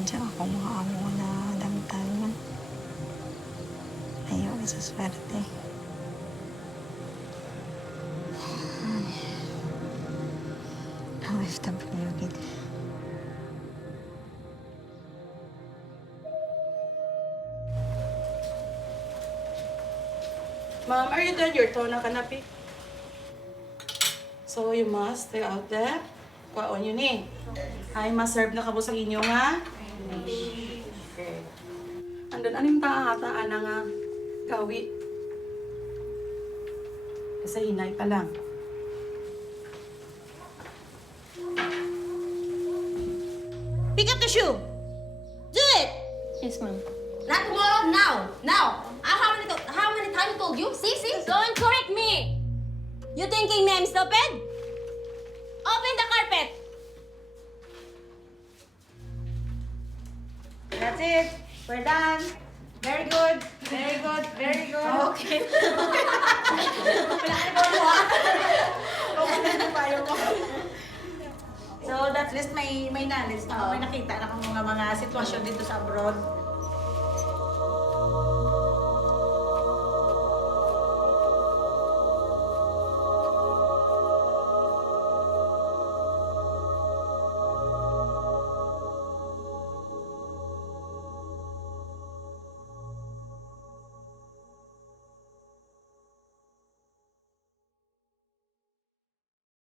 Diyan ako makaamo na damtan. Ayaw, isa swerte. OFW, gid. Ma'am, are you done your tuna kanapi? So you must stay out there. Kwaon yun eh. Ay, ma-serve na kabo sa inyo nga. Okay. Andun, anong taang na nga gawi? Kasi hinay pa lang. Pick up the shoe. Do it. Yes, ma'am. Not tomorrow. Now. Now. How many times told you? See. Don't correct me. You thinking me I'm stupid? Open the carpet. That's it. We're done. Very good. Very good. Very good. Okay. So, at least may knowledge na may nakita na kung mga sitwasyon dito sa abroad.